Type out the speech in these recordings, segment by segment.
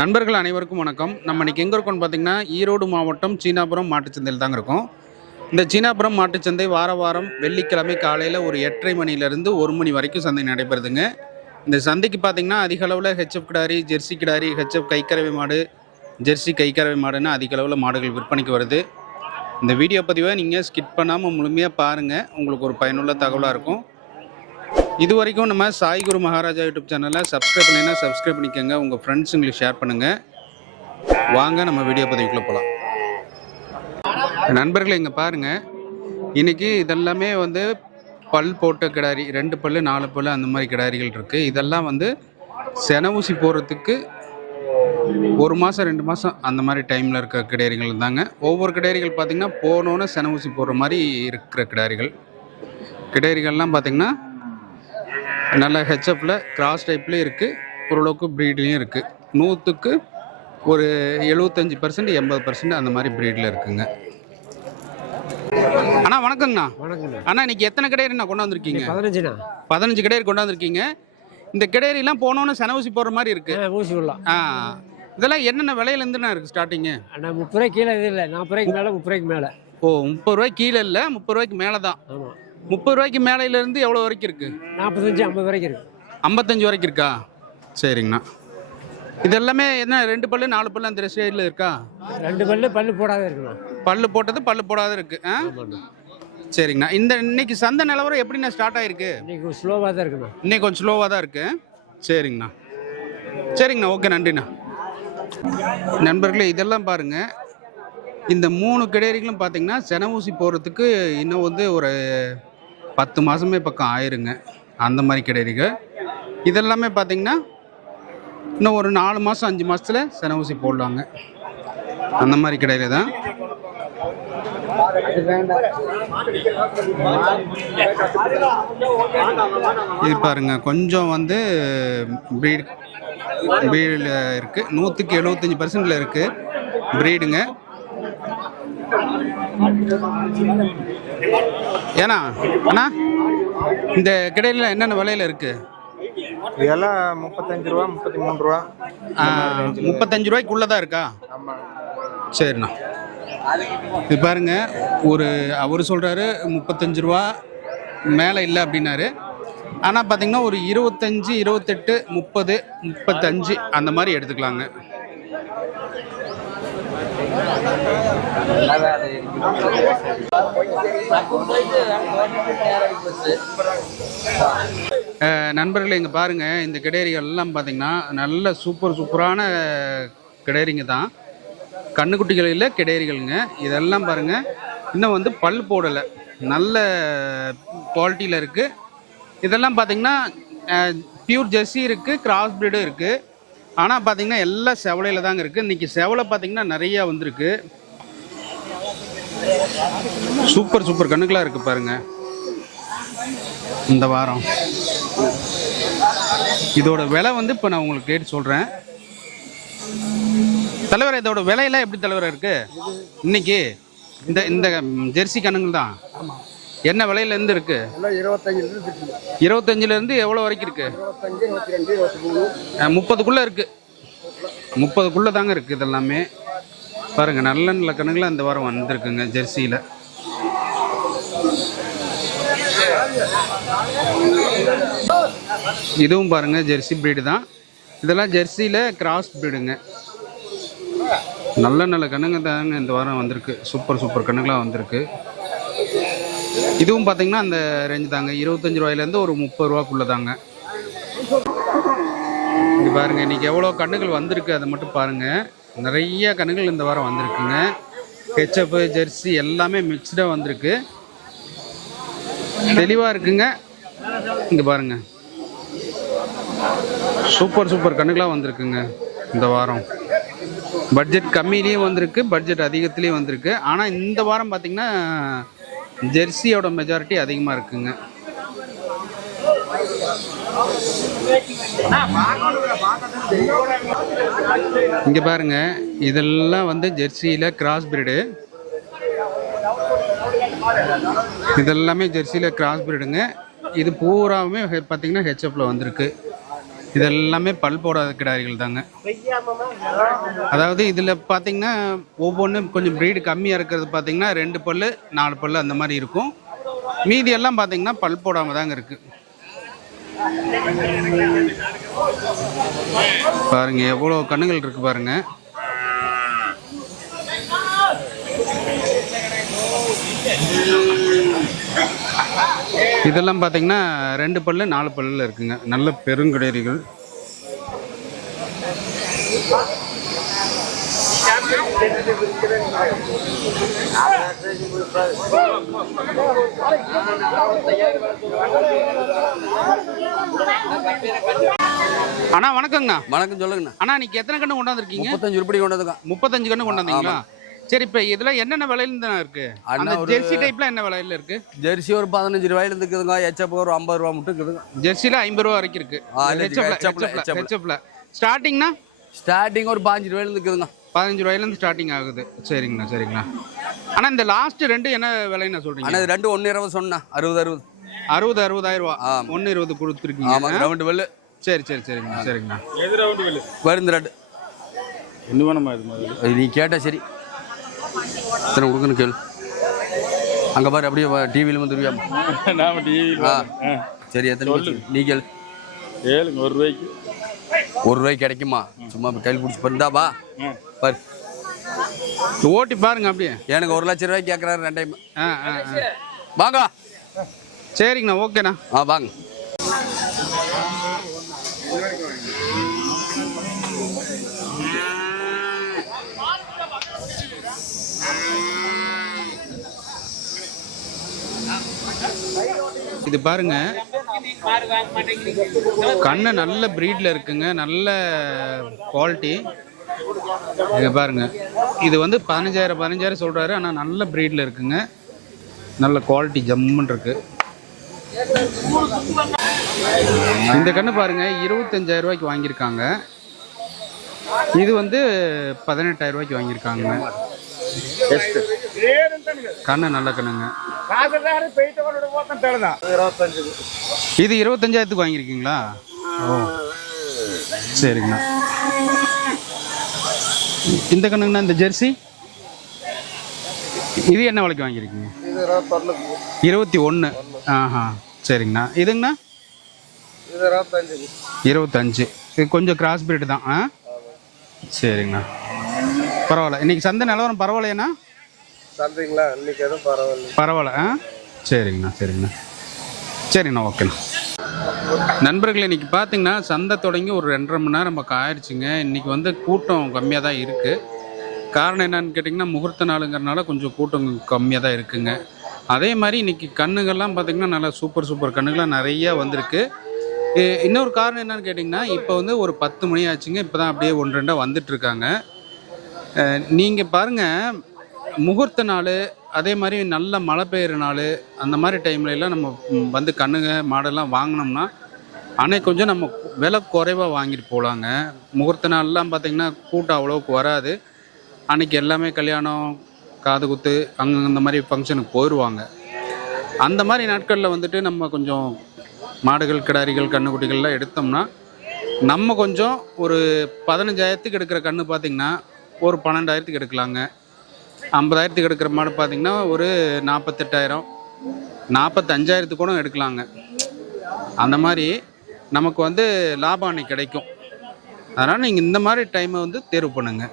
நண்பர்கள் அனைவருக்கும் வணக்கம். நம்ம இன்னைக்கு எங்கே இருக்கோம்னு பார்த்தீங்கன்னா ஈரோடு மாவட்டம் சீனாபுரம் மாட்டுச்சந்தையில் தாங்க இருக்கோம். இந்த சீனாபுரம் மாட்டுச்சந்தை வார வாரம் வெள்ளிக்கிழமை காலையில் ஒரு எட்டரை மணிலேருந்து ஒரு மணி வரைக்கும் சந்தை நடைபெறுதுங்க. இந்த சந்தைக்கு பார்த்தீங்கன்னா அதிக அளவில் ஹெச்எஃப் கிடாரி ஜெர்சி கிடாரி ஹெச்எஃப் கைக்கறவை மாடு ஜெர்சி கைக்கறவை மாடுன்னு அதிக அளவில் மாடுகள் விற்பனைக்கு வருது. இந்த வீடியோ பதிவை நீங்கள் ஸ்கிப் பண்ணாமல் முழுமையாக பாருங்கள் உங்களுக்கு ஒரு பயனுள்ள தகவலாக இருக்கும். இது வரைக்கும் நம்ம சாய் குரு மகாராஜா யூடியூப் சேனலை சப்ஸ்கிரைப் பண்ணினா சப்ஸ்கிரைப் பண்ணிக்கோங்க. உங்கள் ஃப்ரெண்ட்ஸுங்களுக்கு ஷேர் பண்ணுங்கள் வாங்க நம்ம வீடியோ பதிவுக்குள்ளே போகலாம் நண்பர்களை இங்கே பாருங்கள் இன்றைக்கி இதெல்லாமே வந்து பல் போட்ட கிடாரி ரெண்டு பல்லு நாலு பல்லு அந்த மாதிரி கிடாரிகள் இருக்குது இதெல்லாம் வந்து சென ஊசி போகிறதுக்கு ஒரு மாதம் ரெண்டு மாதம் அந்த மாதிரி டைமில் இருக்க கிடாரிகள் தாங்க. ஒவ்வொரு கிடாரிகள் பார்த்திங்கன்னா போனோன்னே சென ஊசி போடுற மாதிரி இருக்கிற கிடாரிகள். கிடாரிகள்லாம் பார்த்திங்கன்னா நல்ல ஹெச்எஃப்பில் கிராஸ் டைப்லேயும் இருக்குது ஓரளவுக்கு ப்ரீட்லேயும் இருக்குது நூற்றுக்கு ஒரு எழுபத்தஞ்சி பர்சன்ட் எண்பது பர்சன்ட் அந்த மாதிரி ப்ரீடில் இருக்குங்க. அண்ணா வணக்கங்கண்ணா. வணக்கங்க அண்ணா இன்னைக்கு எத்தனை கிடையாது கொண்டு வந்திருக்கீங்க? பதினஞ்சுண்ணா. பதினஞ்சு கிடையாது கொண்டு வந்திருக்கீங்க. இந்த கிடையெல்லாம் போனோன்னு செனவூசி போடுற மாதிரி இருக்கு. ஊசி விடலாம் ஆ இதெல்லாம் என்னென்ன விலையிலேருந்துண்ணா இருக்குது ஸ்டார்டிங்கு அண்ணா முப்பது ரூபாய் கீழே இது இல்லை. நாற்பது ரூபாய்க்கு மேலே முப்பது ரூபாய்க்கு மேலே. ஓ முப்பது ரூபாய்க்கு கீழே இல்லை முப்பது ரூபாய்க்கு மேலே தான் ஆமாம் முப்பது ரூபாய்க்கு மேலேருந்து எவ்வளோ வரைக்கும் இருக்குது நாற்பத்தஞ்சு ஐம்பது வரைக்கும் இருக்கு. ஐம்பத்தஞ்சு வரைக்கும் இருக்கா? சரிங்கண்ணா. இது எல்லாமே என்ன ரெண்டு பல்லு நாலு பல்லு அந்த சைடில் இருக்கா? ரெண்டு பல்லு பல்லு போடாத இருக்குண்ணா. பல்லு போட்டது பல்லு போடாத இருக்கு. ஆ? சரிங்கண்ணா. இந்த இன்னைக்கு சந்தை நிலவரம் எப்படிண்ணா ஸ்டார்ட் ஆயிருக்கு? இன்னைக்கு ஸ்லோவாக தான் இருக்குண்ணா. இன்னைக்கு கொஞ்சம் ஸ்லோவாக தான் இருக்கு. சரிங்கண்ணா. சரிங்கண்ணா. ஓகே நன்றிண்ணா. நண்பர்களே இதெல்லாம் பாருங்க. இந்த மூணு கிடையறிகளும் பார்த்தீங்கன்னா சென ஊசி போடுறதுக்கு இன்னும் வந்து ஒரு பத்து மாதமே பக்கம் ஆயிருங்க. அந்த மாதிரி கிடையறிகள் இதெல்லாமே பார்த்தீங்கன்னா இன்னும் ஒரு நாலு மாதம் அஞ்சு மாதத்தில் சென ஊசி போடலாங்க. அந்த மாதிரி கிடையில தான். இது பாருங்க கொஞ்சம் வந்து ப்ரீட் ப்ரீடில் இருக்குது நூற்றுக்கு எழுபத்தஞ்சி பர்சன்டில் இருக்குது ப்ரீடுங்க ஏண்ணா அண்ணா இந்த கடையில் என்னென்ன விலையில் இருக்குது இதெல்லாம் முப்பத்தஞ்சு ரூபா முப்பத்தி மூணு ரூபா. முப்பத்தஞ்சு ரூபாய்க்குள்ளே தான் இருக்கா சரிண்ணா. இது பாருங்க ஒரு அவர் சொல்கிறாரு முப்பத்தஞ்சு ரூபா மேலே இல்லை அப்படின்னாரு. ஆனால் பார்த்தீங்கன்னா ஒரு இருபத்தஞ்சு இருபத்தெட்டு முப்பது முப்பத்தஞ்சு அந்த மாதிரி எடுத்துக்கலாங்க. நண்பர்களே இங்கே பாருங்கள் இந்த கிடேரிகள் எல்லாம் பார்த்தீங்கன்னா நல்ல சூப்பர் சூப்பரான கிடேரிங்க தான். கண்ணுக்குட்டிகள் இல்லை கிடேரிகளுங்க இதெல்லாம் பாருங்கள் இன்னும் வந்து பல் போடலை. நல்ல குவாலிட்டியில் இருக்குது இதெல்லாம் பார்த்தீங்கன்னா பியூர் ஜெர்சி இருக்குது கிராஸ் பிரீடும் இருக்குது ஆனால் பார்த்தீங்கன்னா எல்லாம் செவலையில் தாங்க இருக்குது இன்றைக்கி செவலை பார்த்தீங்கன்னா நிறையா வந்திருக்கு. சூப்பர் சூப்பர் கண்ணுக்கெலாம் இருக்குது பாருங்கள் இந்த வாரம். இதோட விலை வந்து இப்போ நான் உங்களுக்கு கேட்டு சொல்கிறேன் தலைவர் இதோட விலையெல்லாம் எப்படி தலைவராக இருக்குது இன்னைக்கு இந்த இந்த ஜெர்சி கண்ணுங்கள் தான் என்ன விலையில இருந்து இருக்கு? எல்லாம் இருபத்தஞ்சுல இருந்து இருக்குது இருபத்தஞ்சுல இருந்து எவ்வளோ வரைக்கும் இருக்கு? முப்பதுக்குள்ள இருக்கு. முப்பதுக்குள்ள தாங்க இருக்கு இதெல்லாமே. பாருங்க நல்ல நல்ல கண்ணுங்களா இந்த வாரம் வந்திருக்குங்க ஜெர்சியில. இதுவும் பாருங்க ஜெர்சி பிரீடு தான். இதெல்லாம் ஜெர்சியில கிராஸ் பிரீடுங்க நல்ல நல்ல கண்ணுங்க தாங்க இந்த வாரம் வந்திருக்கு. சூப்பர் சூப்பர் கண்ணுங்களாக வந்திருக்கு. இதுவும் பார்த்தீங்கன்னா அந்த ரேஞ்ச் தாங்க. இருபத்தஞ்சி ரூபாயிலேருந்து ஒரு முப்பது ரூபாக்குள்ள தாங்க இது பாருங்க இன்றைக்கி எவ்வளோ கண்ணுகள் வந்திருக்கு அதை மட்டும் பாருங்கள் நிறைய கண்ணுகள் இந்த வாரம் வந்திருக்குங்க. ஹெச்எஃப் ஜெர்சி எல்லாமே மிக்ஸ்டாக வந்திருக்கு. தெளிவாக இருக்குங்க. இங்கே பாருங்க. சூப்பர் சூப்பர் கண்ணுகளாக வந்திருக்குங்க இந்த வாரம். பட்ஜெட் கம்மியிலையும் வந்திருக்கு பட்ஜெட் அதிகத்துலேயும் வந்திருக்கு. ஆனால் இந்த வாரம் பார்த்தீங்கன்னா ஜெர்சியோட மெஜாரிட்டி அதிகமாக இருக்குங்க. இங்கே பாருங்க இதெல்லாம் வந்து ஜெர்சியில் கிராஸ் பிரீடு இதெல்லாமே ஜெர்சியில் கிராஸ் பிரீடுங்க இது பூராவுமே பார்த்தீங்கன்னா ஹெச்எஃப்ல வந்திருக்கு. இதெல்லாமே பல் போடாத கிடாரிகள் தாங்க. அதாவது இதில் பார்த்தீங்கன்னா ஒவ்வொன்றும் கொஞ்சம் ப்ரீடு கம்மியாக இருக்கிறது பார்த்தீங்கன்னா ரெண்டு பல் நாலு பல் அந்த மாதிரி இருக்கும். மீதி எல்லாம் பார்த்தீங்கன்னா பல் போடாமல் தாங்க இருக்குது பாருங்க எவ்வளோ கண்ணுகள் இருக்கு பாருங்க. இதெல்லாம் பார்த்தீங்கன்னா ரெண்டு பல்லு நாலு பல்லில் இருக்குங்க. நல்ல பெருங்கிடரிகள். அண்ணா வணக்கங்கண்ணா. வணக்கம் சொல்லுங்கண்ணா. அண்ணா இன்னைக்கு எத்தனை கண்ணு கொண்டாந்துருக்கீங்க? முப்பத்தஞ்சு உருப்படி கொண்டதுங்க முப்பத்தஞ்சு கண்ணு கொண்டாந்தீங்களா சரி இப்போ இதெல்லாம் என்னென்ன விலையில இருந்து இருக்கு? அண்ணா அந்த ஜெர்சி டைப்ல என்ன விலையில இருக்கு? ஜெர்சி ஒரு பதினஞ்சு ரூபாயில இருக்குதுங்க. எச்சப்ப ஒரு ஐம்பது ரூபா மட்டும் இருக்குதுங்க. ஜெர்சில ஐம்பது ரூபா வரைக்கும் இருக்கு. ஹெச்எப்ல ஸ்டார்டிங்னா ஸ்டார்டிங் ஒரு பாஞ்சு ரூபாயில இருக்குதுங்க. பதினஞ்சு ரூபாயிலேருந்து ஸ்டார்டிங் ஆகுது. சரிங்கண்ணா சரிங்கண்ணா. ஆனால் இந்த லாஸ்ட் ரெண்டு என்ன விலைன்னு சொல்றீங்க? ஆனா இது ரெண்டு ஒன்று இருபது சொன்னா அறுபது அறுபது. அறுபது அறுபதாயிரம் ரூபா. ஒன்று இருபது கொடுத்துருக்கீங்க. ஆமாங்க ரவுண்டு வெள்ளு சரி சரி சரிங்கண்ணா சரிங்கண்ணா. வருந்த ரெண்டு. இன்னும் வேணுமா இது நீ கேட்டா சரி. இத்தனை கொடுக்கணும் கேளு. அங்க பாரு அப்படியே டிவியில் வந்துருவியா நாம டிவி ஆ. சரி எத்தனை? நீ கேளு. ஏழுங்க ஒரு ரூபாய்க்கு. ஒரு ரூபாய்க்கு கிடைக்குமா? சும்மா இப்ப கையில் பிடிச்சி பண்ணா வா. பாரு. ஓட்டி பாருங்க அப்படியே. எனக்கு ஒரு லட்சம் ரூபாய்க்கு கேட்குறாரு ரெண்டாயிரம் ஆ ஆ ஆ. வாங்க சரிங்கண்ணா ஓகேண்ணா. ஆ வாங்க. இது பாருங்க. கண்ணை நல்ல ப்ரீடில் இருக்குங்க. நல்ல குவாலிட்டி இங்க பாருங்க. இது வந்து பதினஞ்சாயிரம் பதினஞ்சாயிரம் சொல்றாரு. ஆனா நல்ல ப்ரீடில் இருக்குங்க. நல்ல குவாலிட்டி ஜம்முன்னு இருக்கு. இந்த கண்ணு பாருங்க. இருபத்தஞ்சாயிரம் ரூபாய்க்கு வாங்கியிருக்காங்க. இது வந்து பதினெட்டாயிரம் ரூபாய்க்கு வாங்கியிருக்காங்க. கண்ணு நல்ல கண்ணுங்க. இது இருபத்தஞ்சாயிரத்துக்கு வாங்கியிருக்கீங்களா? ஓ சரிங்கண்ணா. இந்த கண்ணுங்கண்ணா இந்த ஜெர்சி? இது என்ன விலைக்கு வாங்கியிருக்கீங்க? இருபத்தி ஒன்று ஆஹா சரிங்கண்ணா. இதுங்கண்ணா? இருபத்தஞ்சு. இது கொஞ்சம் கிராஸ் பிரீடு தான் ஆ? சரிங்கண்ணா. பரவாயில்ல. இன்னைக்கு சந்தை நிலவரம் பரவாயில்லையாண்ணா? சந்தைங்களா இன்னைக்கு எதுவும் பரவாயில்ல. பரவாயில்ல ஆ? சரிங்கண்ணா சரிங்கண்ணா. சரிங்கண்ணா ஓகேண்ணா. நண்பர்களே இன்றைக்கி பார்த்தீங்கன்னா சந்தை தொடங்கி ஒரு ரெண்டரை மணி நேரம் நமக்கு ஆயிடுச்சுங்க இன்றைக்கி வந்து கூட்டம் கம்மியாக தான் இருக்குது காரணம் என்னன்னு கேட்டிங்கன்னா முகூர்த்த நாளுங்கிறனால கொஞ்சம் கூட்டம் கம்மியாக தான் இருக்குங்க. அதே மாதிரி இன்னைக்கு கண்ணுகள்லாம் பார்த்தீங்கன்னா நல்லா சூப்பர் சூப்பர் கண்ணுகள்லாம் நிறையா வந்திருக்கு. இன்னொரு காரணம் என்னன்னு கேட்டிங்கன்னா இப்போ வந்து ஒரு பத்து மணி ஆச்சுங்க. இப்போ தான் அப்படியே ஒன்று ரெண்டாக வந்துட்டுருக்காங்க நீங்கள் பாருங்கள் முகூர்த்த நாள் அதே மாதிரி நல்ல மழை பெய்கிற நாள் அந்த மாதிரி டைம்ல எல்லாம் நம்ம வந்து கண்ணுங்க மாடெல்லாம் வாங்கினோம்னா அன்னைக்கு கொஞ்சம் நம்ம விலை குறைவாக வாங்கிட்டு போகலாங்க முகூர்த்த நாள்லாம் பார்த்திங்கன்னா கூட்டம் அவ்வளோவுக்கு வராது. அன்னைக்கு எல்லாமே கல்யாணம் காது குத்து அங்கே இந்த மாதிரி ஃபங்க்ஷனுக்கு போயிடுவாங்க அந்த மாதிரி நாட்களில் வந்துட்டு நம்ம கொஞ்சம் மாடுகள் கிடாரிகள் கண்ணுக்குட்டிகள்லாம் எடுத்தோம்னா நம்ம கொஞ்சம் ஒரு பதினஞ்சாயிரத்துக்கு எடுக்கிற கன்று பார்த்திங்கன்னா ஒரு பன்னெண்டாயிரத்துக்கு எடுக்கலாங்க. ஐம்பதாயிரத்துக்கு எடுக்கிற மாடு பார்த்தீங்கன்னா ஒரு நாற்பத்தெட்டாயிரம். நாற்பத்தஞ்சாயிரத்துக்கு கூட எடுக்கலாங்க. அந்த மாதிரி நமக்கு வந்து லாபம் அன்னைக்கு கிடைக்கும். அதனால் நீங்கள் இந்த மாதிரி டைமை வந்து தேர்வு பண்ணுங்கள்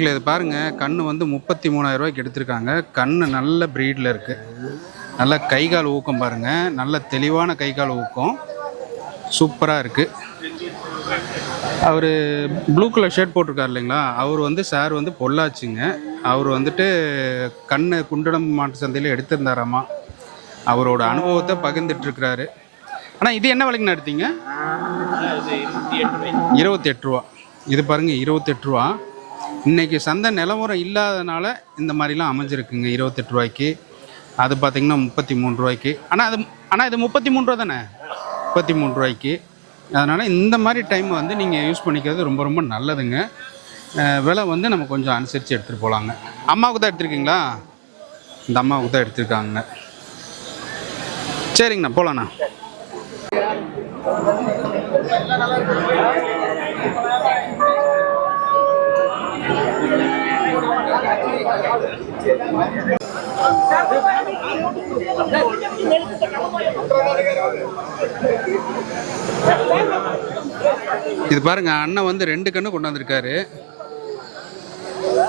நண்பர்களே இது பாருங்கள் கண்ணு வந்து முப்பத்தி மூணாயிரம் ரூபாய்க்கு எடுத்திருக்காங்க. கண்ணு நல்ல ப்ரீடில் இருக்குது நல்ல கை கால் ஊக்கம் பாருங்கள் நல்ல தெளிவான கை கால் ஊக்கம். சூப்பராக இருக்குது அவர் ப்ளூ கலர் ஷர்ட் போட்டிருக்காரு இல்லைங்களா? அவர் வந்து சார் வந்து பொள்ளாச்சிங்க. அவர் வந்துட்டு கண்ணு குண்டடம் மாட்டு சந்தையில் எடுத்திருந்தாராமா. அவரோட அனுபவத்தை பகிர்ந்துட்டு இருக்கிறாரு. ஆனால் இது என்ன விலைக்குண்ணா எடுத்தீங்க? இருபத்தெட்டு ரூபா. இது பாருங்க இருபத்தெட்டு ரூபா. இன்னைக்கு சந்தை நிலவரம் இல்லாதனால இந்த மாதிரிலாம் அமைஞ்சிருக்குங்க. இருபத்தெட்டு ரூபாய்க்கு. அது பார்த்தீங்கன்னா முப்பத்தி மூணு ரூபாய்க்கு. ஆனால் அது ஆனால் இது முப்பத்தி மூணு ரூபா தானே? முப்பத்தி மூணு ரூபாய்க்கு. அதனால் இந்த மாதிரி டைம் வந்து நீங்கள் யூஸ் பண்ணிக்கிறது ரொம்ப ரொம்ப நல்லதுங்க. விலை வந்து நம்ம கொஞ்சம் அனுசரித்து எடுத்துகிட்டு போகலாங்க அம்மாவுக்கு தான் எடுத்திருக்கீங்களா? இந்த அம்மாவுக்கு தான் எடுத்திருக்காங்க. சரிங்கண்ணா போகலாண்ணா இது பாருங்க அண்ணன் வந்து ரெண்டு கண்ணு கொண்டாந்துருக்காரு.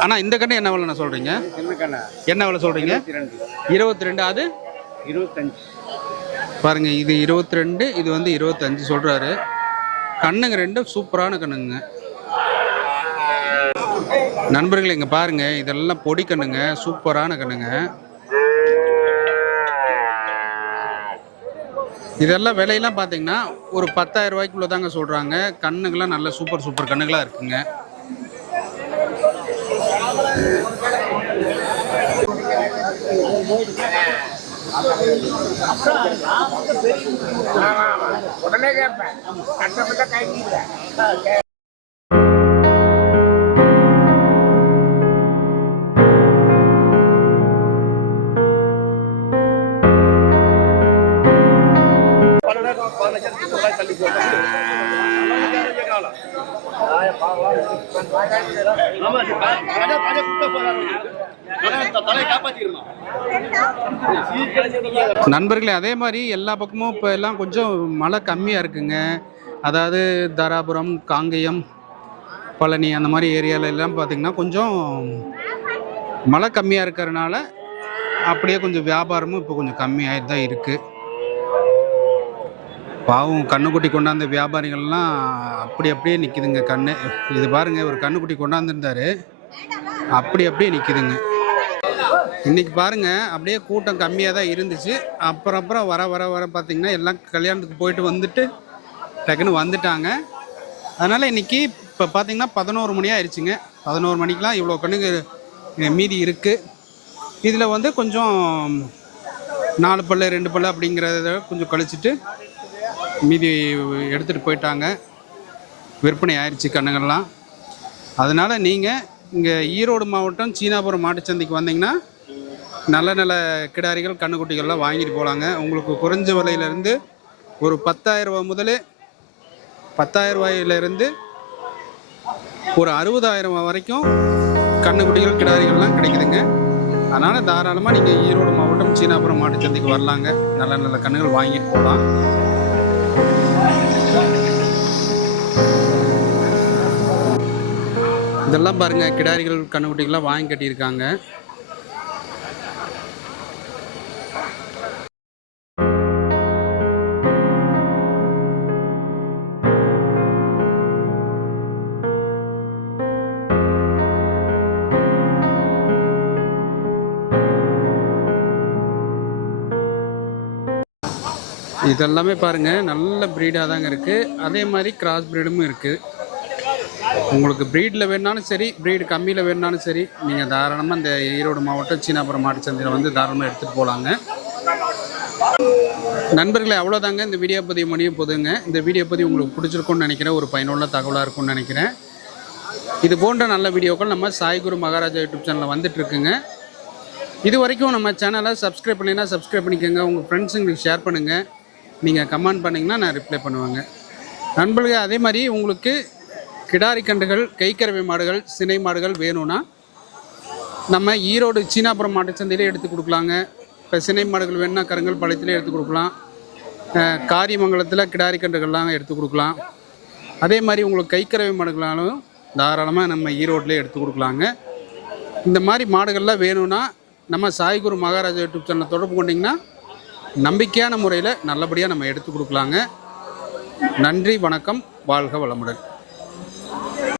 அண்ணா இந்த கண்ணு என்ன விலைண்ணா சொல்றீங்க? என்ன விலை சொல்றீங்க? இருபத்தி ரெண்டு. அது? இருபத்தஞ்சு. பாருங்க இது இருபத்தி ரெண்டு இது வந்து இருபத்தஞ்சு சொல்றாரு. கண்ணுங்க ரெண்டு சூப்பரான கண்ணுங்க. நண்பர்களே இங்க பாருங்க. இதெல்லாம் பொடி கண்ணுங்க. சூப்பரான கண்ணுங்க. இதெல்லாம் விலையெல்லாம் பார்த்தீங்கன்னா ஒரு பத்தாயிரம் ரூபாய்க்குள்ள தாங்க சொல்றாங்க. கண்ணுங்கெல்லாம் நல்ல சூப்பர் சூப்பர் கண்ணுகளாக இருக்குங்க. நண்பர்களே அதே மாதிரி எல்லா பக்கமும் இப்போ எல்லாம் கொஞ்சம் மழை கம்மியாக இருக்குங்க. அதாவது தாராபுரம் காங்கேயம் பழனி அந்த மாதிரி ஏரியாவில் எல்லாம் பார்த்தீங்கன்னா கொஞ்சம் மழை கம்மியாக இருக்கிறனால அப்படியே கொஞ்சம் வியாபாரமும் இப்போ கொஞ்சம் கம்மியாகிட்டு தான் இருக்குது பாவம் கண்ணுக்குட்டி கொண்டாந்த வியாபாரிகள்லாம் அப்படி அப்படியே நிற்கிதுங்க கண்ணு. இது பாருங்க ஒரு கண்ணுக்குட்டி கொண்டாந்துருந்தாரு. அப்படி அப்படியே நிற்கிதுங்க இன்னைக்கு பாருங்க அப்படியே கூட்டம் கம்மியாக தான் இருந்துச்சு. அப்புறம் அப்புறம் வர வர வர பார்த்தீங்கன்னா எல்லாம் கல்யாணத்துக்கு போயிட்டு வந்துட்டு டக்குன்னு வந்துட்டாங்க. அதனால் இன்னைக்கு இப்போ பார்த்தீங்கன்னா பதினோரு மணி ஆயிடுச்சுங்க பதினோரு மணிக்கெலாம் இவ்வளோ கண்ணுக்கு மீதி இருக்குது இதில் வந்து கொஞ்சம் நாலு பல்லு ரெண்டு பல்லு அப்படிங்கிறத கொஞ்சம் கழிச்சிட்டு மீதி எடுத்துகிட்டு போயிட்டாங்க. விற்பனை ஆயிடுச்சு கண்ணுங்கள்லாம் அதனால் நீங்கள் இங்கே ஈரோடு மாவட்டம் சீனாபுரம் மாட்டுச்சந்தைக்கு வந்தீங்கன்னா நல்ல நல்ல கிடாரிகள் கண்ணுக்குட்டிகள்லாம் வாங்கிட்டு போகலாங்க உங்களுக்கு குறைஞ்ச விலையிலேருந்து ஒரு பத்தாயிரம் முதலே பத்தாயிரம் ரூபாயிலிருந்து ஒரு அறுபதாயிரம் வரைக்கும் கண்ணுக்குட்டிகள் கிடாரிகள்லாம் கிடைக்குதுங்க. அதனால் தாராளமாக நீங்கள் ஈரோடு மாவட்டம் சீனாபுரம் மாட்டுச்சந்தைக்கு வரலாங்க. நல்ல நல்ல கண்ணுகள் வாங்கிட்டு போகலாம் இதெல்லாம் பாருங்கள் கிடாரிகள் கண்ணுக்குட்டிகள்லாம் வாங்கி கட்டியிருக்காங்க. இதெல்லாமே பாருங்க நல்ல ப்ரீடாக தாங்க இருக்குது அதே மாதிரி கிராஸ் ப்ரீடும் இருக்குது உங்களுக்கு ப்ரீடில் வேணாலும் சரி ப்ரீடு கம்மியில் வேணாலும் சரி நீங்கள் தாராளமாக இந்த ஈரோடு மாவட்டம் சீனாபுரம் மாட்டுச்சந்தையில் வந்து தாராளமாக எடுத்துகிட்டு போகலாங்க நண்பர்களை அவ்வளோதாங்க இந்த வீடியோ பதிவு முடிய போதுங்க. இந்த வீடியோ பதிவு உங்களுக்கு பிடிச்சிருக்கும்னு நினைக்கிறேன். ஒரு பயனுள்ள தகவலாக இருக்கும்னு நினைக்கிறேன். இது போன்ற நல்ல வீடியோக்கள் நம்ம சாய்குரு மகாராஜா யூடியூப் சேனலில் வந்துட்டுருக்குங்க இது வரைக்கும் நம்ம சேனலை சப்ஸ்கிரைப் பண்ணினா சப்ஸ்கிரைப் பண்ணிக்கோங்க. உங்கள் ஃப்ரெண்ட்ஸுங்களுக்கு ஷேர் பண்ணுங்கள் நீங்கள் கமெண்ட் பண்ணிங்கன்னா நான் ரிப்ளை பண்ணுவேங்க. நண்பர்களே அதே மாதிரி உங்களுக்கு கிடாரி கன்றுகள் கைக்கரவை மாடுகள் சினை மாடுகள் வேணும்னா நம்ம ஈரோடு சீனாபுரம் மாட்டுச்சந்தையிலே எடுத்து கொடுக்கலாங்க. இப்போ சினை மாடுகள் வேணும்னா கருங்கல் பாளையத்திலே எடுத்து கொடுக்கலாம். காரியமங்கலத்தில் கிடாரி கன்றுகள்லாம் எடுத்து கொடுக்கலாம். அதே மாதிரி உங்களுக்கு கைக்கறவை மாடுகளாலும் தாராளமாக நம்ம ஈரோட்டிலே எடுத்து கொடுக்கலாங்க. இந்த மாதிரி மாடுகள்லாம் வேணும்னா நம்ம சாய்குரு மகாராஜா யூடியூப் சேனலை தொடர்பு கொண்டிங்கன்னா நம்பிக்கையான முறையில் நல்லபடியாக நம்ம எடுத்து கொடுக்கலாங்க. நன்றி வணக்கம். வாழ்க வளமுடன்.